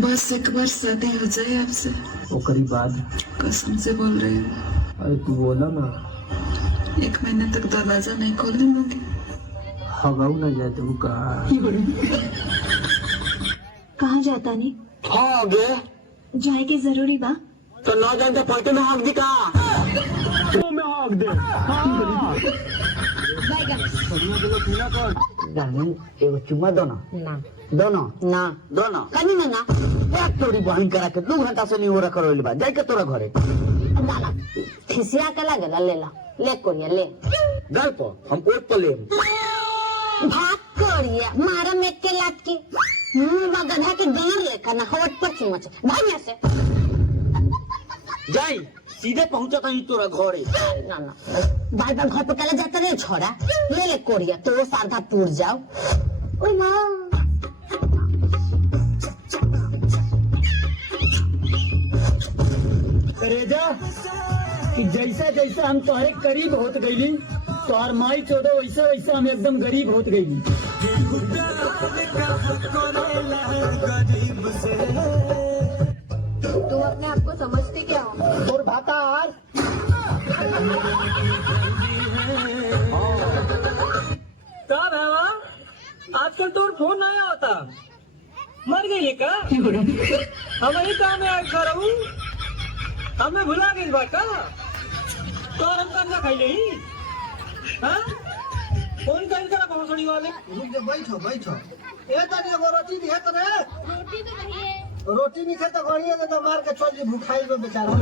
बस एक बार शादी हो जाए आपसे। ओकरी बाद कसम से बोल रही हूँ। अरे तू बोला ना। 1 महीने तक दरवाजा नहीं खोलने दूंगी। हगाऊ ना जाए तू कहा। कहाँ जाता नहीं? हाँ गे जाए के जरूरी बा। तो ना जानते पलटे में हक दी का तो में हक दे। हाँ डार्लिंग एगो चुम्मा दो ना। दोनों ना दोनों कनी ना ना एक तोरी बहन करा के 2 घंटा से नहीं हो रहा करोली बा जाए के तोरा घरे ना खिसिया के लागेला ले कोरिया ले दर पर हम ओट पर ले भाग कोरिया मारा में के लात के मुंह में गधा के गार लेकर ना होट पर चुमच भाई में से जाई सीधे पहुंचा कहीं तोरा घरे। ना बार बार घर पर कले जाता नहीं छोड़ा ले कोरिया तो सारधा पूर जाओ। ओए माँ रेजा कि जैसा जैसा हम तुम्हारे करीब होत गईली तोहर माई चौदह वैसा वैसा हम एकदम गरीब होत गईली। तुम अपने आप को समझते क्या हो? और भातार कब है वहाँ आजकल तो फोन नहीं आता मर गई का हमारे काम है करूँ हमें भुला गई बात का तो हम करना खाई नहीं हाँ फोन कर करा पहुँचने वाले रुक जा बैठो ए तनी एगो रोटी भी है तो रे रोटी तो नहीं है। रोटी नहीं खाए तो गड़िया दे तो मार के चल जी भूखाई में बेचारा।